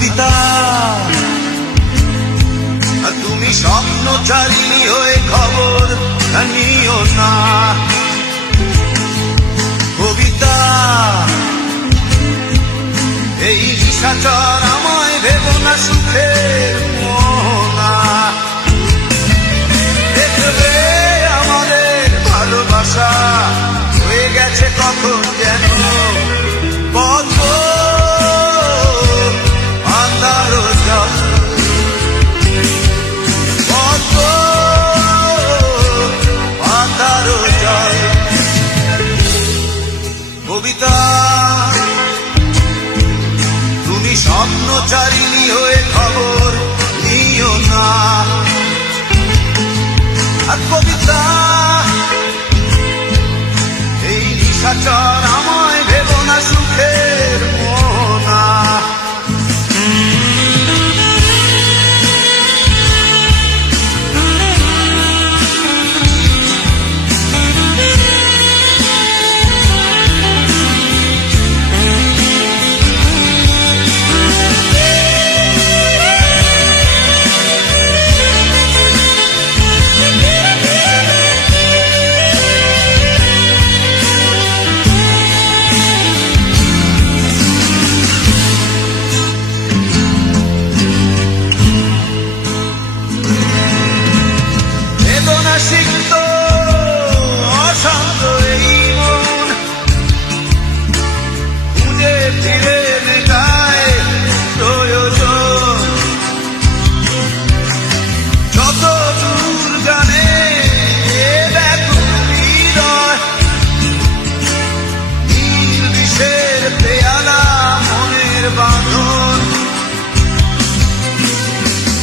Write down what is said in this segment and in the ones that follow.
কবিতা তুমি স্বপ্নচারিণী হয়ে খবর নিও না। কবিতা এই নিশাচর আমায় ভেবো না সুখের মোহনা। দেখবে আমাদের ভালোবাসা হয়ে গেছে কখন যেন কত আন্ধার জল, কত আন্ধার জল। কবিতা তুমি স্বপ্নচারিণী হয়ে খবর নিও না। আর কবিতা এই নিশাচর আমায় ভেবো না সুখের মোহনা। সিক্ত অশান্ত এই মন খুঁজে ফিরে মেটায় প্রয়োজন। যত দূর জানে ব্যাকুল হৃদয়, নীল বিষের পেয়ালা মনের বাঁধন।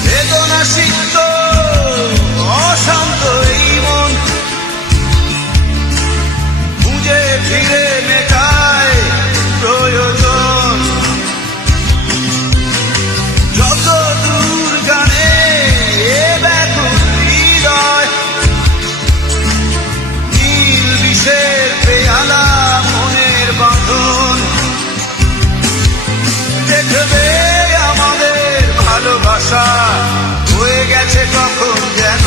বেদনা সিক্ত অশান্ত এই মন খুঁজে ফিরে মেটায় প্রয়োজন। যত দূর জানে ব্যাকুল হৃদয়, নীল বিষের পেয়ালা মনের বাঁধন। দেখবে আমাদের ভালোবাসা হয়ে গেছে কখন যেন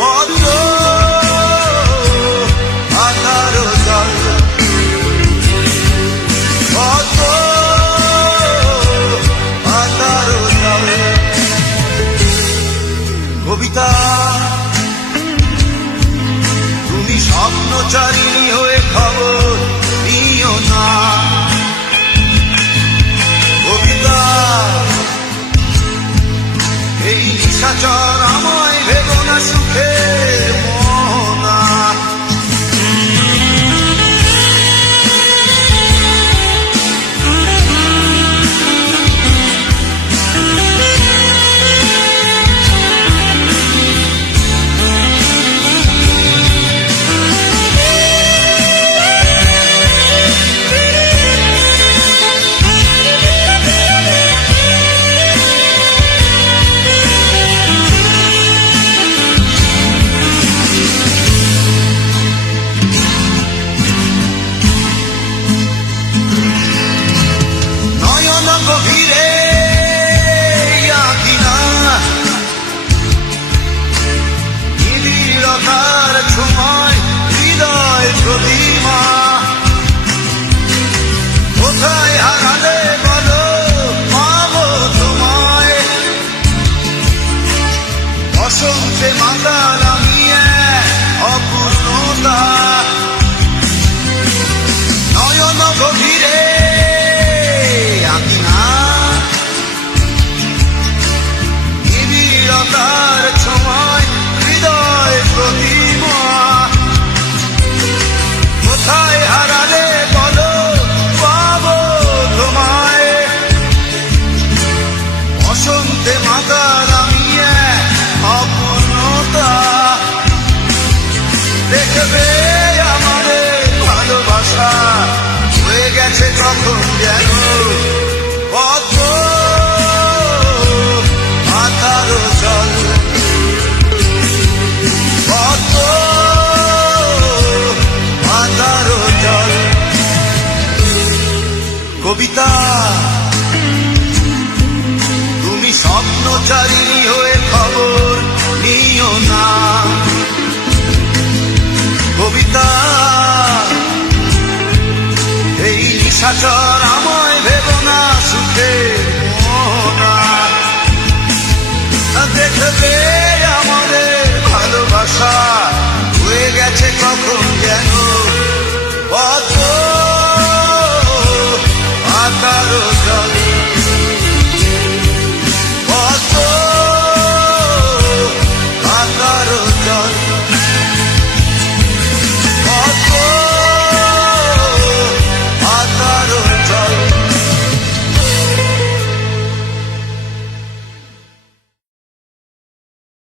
কত আধার জল, কত আধার জল। কবিতা তুমি স্বপ্নচারিণী হয়ে খবর নিও না। কবিতা এই নিশাচর আমায় ভেবো না সুখের মোহনা। গভীরে আঁকিনা নীলিরতার ছোঁয়ায় হৃদয় প্রতিমা। কোথায় হারালে বলো পাবো তোমায়, বসন্তে মাতাল আমি অপূর্ণতা। নয়ন গভীরে তার ছোঁয়ায় হৃদয় প্রতিমা। কোথায় হারালে বলো পাবো তোমায়, বসন্তে মাতাল আমি অপূর্ণতা। দেখবে আমাদের ভালোবাসা হয়ে গেছে কখন যেন কত আধার জল, কত আধার জল। কবিতা না কবিতা এই নিশাচর আমার